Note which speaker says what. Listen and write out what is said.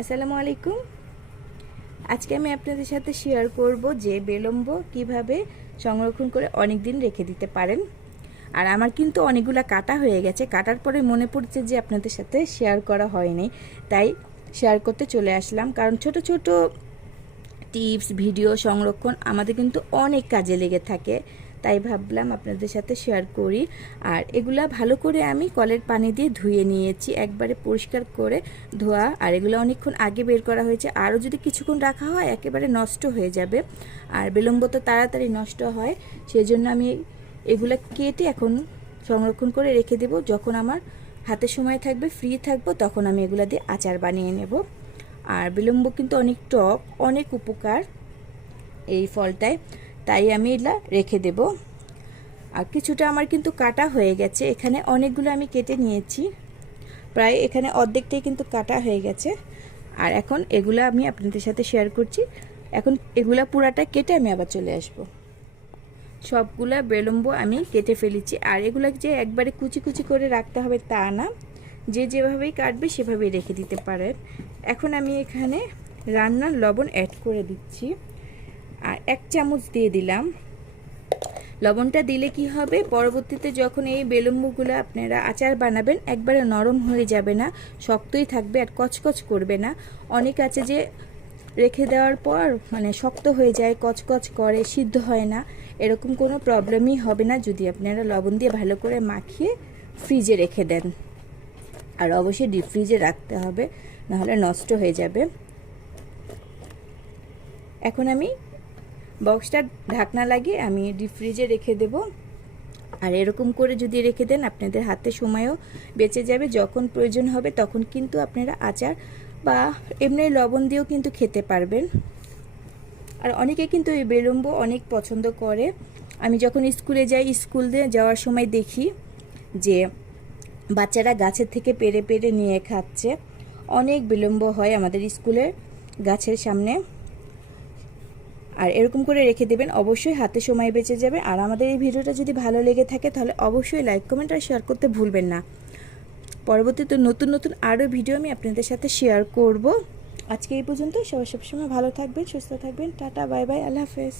Speaker 1: আসসালামু আলাইকুম। আজকে আমি আপনাদের সাথে শেয়ার করব যে বেলম্ব কীভাবে সংরক্ষণ করে অনেক দিন রেখে দিতে পারেন। আর আমার কিন্তু অনেকগুলো কাটা হয়ে গেছে। কাটার পরে মনে পড়ছে যে আপনাদের সাথে শেয়ার করা হয়নি। তাই শেয়ার করতে চলে আসলাম। কারণ ছোট ছোট টিপস ভিডিও সংরক্ষণ আমাদের কিন্তু অনেক কাজে লেগে থাকে। তাই ভাবলাম আপনাদের সাথে শেয়ার করি। আর এগুলা ভালো করে আমি কলের পানি দিয়ে ধুয়ে নিয়েছি, একবারে পরিষ্কার করে ধোয়া। আর এগুলো অনেকক্ষণ আগে বের করা হয়েছে। আরও যদি কিছুক্ষণ রাখা হয়, একেবারে নষ্ট হয়ে যাবে। আর বিলম্ব তো তাড়াতাড়ি নষ্ট হয় সেই জন্য আমি এগুলো কেটে এখন সংরক্ষণ করে রেখে দেব। যখন আমার হাতে সময় থাকবে ফ্রি থাকব, তখন আমি এগুলো দিয়ে আচার বানিয়ে নেব। আর বিলম্ব কিন্তু অনেক টক অনেক উপকার এই ফলটায়। তাই আমি এগুলা রেখে দেব। আর কিছুটা আমার কিন্তু কাটা হয়ে গেছে। এখানে অনেকগুলো আমি কেটে নিয়েছি। প্রায় এখানে অর্ধেকটাই কিন্তু কাটা হয়ে গেছে। আর এখন এগুলো আমি আপনাদের সাথে শেয়ার করছি। এখন এগুলা পুরাটা কেটে আমি আবার চলে আসব। সবগুলা বেলম্ব আমি কেটে ফেলেছি। আর এগুলা যে একবারে কুচি কুচি করে রাখতে হবে তা না। যে যেভাবেই কাটবে সেভাবেই রেখে দিতে পারেন। এখন আমি এখানে রান্নার লবণ অ্যাড করে দিচ্ছি। আর এক চামচ দিয়ে দিলাম। লবণটা দিলে কি হবে? পরবর্তীতে যখন এই বেলুম্বুগুলো আপনারা আচার বানাবেন, একবারে নরম হয়ে যাবে না, শক্তই থাকবে আর কচকচ করবে না। অনেক আছে যে রেখে দেওয়ার পর মানে শক্ত হয়ে যায়, কচকচ করে, সিদ্ধ হয় না। এরকম কোনো প্রবলেমই হবে না যদি আপনারা লবণ দিয়ে ভালো করে মাখিয়ে ফ্রিজে রেখে দেন। আর অবশ্যই ডিপ ফ্রিজে রাখতে হবে, নাহলে নষ্ট হয়ে যাবে। এখন আমি বক্সটা ঢাকনা লাগিয়ে আমি ডিপ ফ্রিজে রেখে দেব। আর এরকম করে যদি রেখে দেন, আপনাদের হাতে সময়ও বেঁচে যাবে। যখন প্রয়োজন হবে, তখন কিন্তু আপনারা আচার বা এমনি লবণ দিয়েও কিন্তু খেতে পারবেন। আর অনেকে কিন্তু এই বিলম্ব অনেক পছন্দ করে। আমি যখন স্কুলে যাই, স্কুল যাওয়ার সময় দেখি যে বাচ্চারা গাছের থেকে পেরে পেরে নিয়ে খাচ্ছে। অনেক বিলম্ব হয় আমাদের স্কুলের গাছের সামনে। আর এরকম করে রেখে দেবেন, অবশ্যই হাতে সময় বেঁচে যাবে। আর আমাদের এই ভিডিওটা যদি ভালো লেগে থাকে, তাহলে অবশ্যই লাইক কমেন্ট আর শেয়ার করতে ভুলবেন না। পরবর্তীতে নতুন নতুন আরও ভিডিও আমি আপনাদের সাথে শেয়ার করব। আজকে এই পর্যন্ত সবাই সবসময় ভালো থাকবেন, সুস্থ থাকবেন। টাটা বাই বাই আল্লাহ হাফেজ।